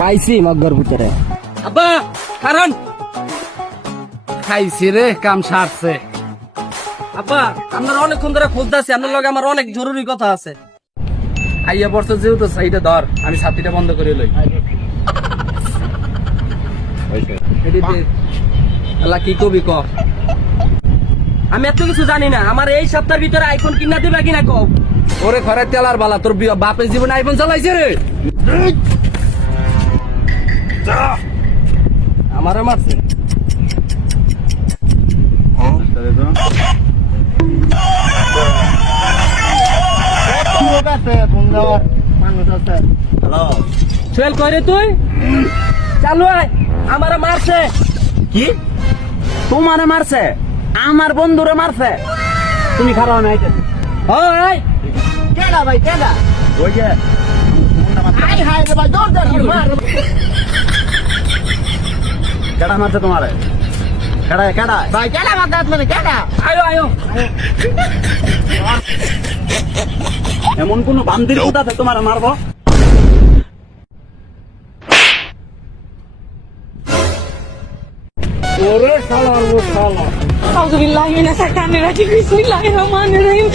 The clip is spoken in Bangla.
পাইছি মগ্গর ভিতরে। আব্বা কারণ খাইছি রে, কাম সারছে। আব্বা আপনার অনেকক্ষণ ধরে খুঁজতেছি, আপনার লগে আমার অনেক জরুরি কথা আছে। আইয়া পড়তো যেহেতু সাইডে ধর, আমি ছাতিটা বন্ধ করে লই। আল্লাহ কি কবি ক, আমি এত কিছু জানি না। আমার এই সপ্তাহের ভিতরে আইফোন কিনা দিবা কিনা কও। ওরে ঘরে তেলার বালা, তোর বাপের জীবনে আইফোন চালাইছে রে। আমারে মারছে। চল কইরে তুই চালু আয়, আমারে মারছে। কি তোমারে মারছে? আমার বন্ধুরে মারছে? তুমি খারাপ না আইতে হয় কেডা ভাই কেডা? ওই যে আই হাই রে ভাই দৌড় দৌড় মার। কেডা মারছে তোমারে? কেডা কেডা ভাই কেডা মারছে? মানে কেডা? আয়ো আয়ো। এমন কোন বান্দির পুত আছে তোমারে মারবো? ওরে শালা, ও শালা। আউযুবিল্লাহি মিনাশ শাইতানির রাজিম। বিসমিল্লাহির রহমানির রহিম।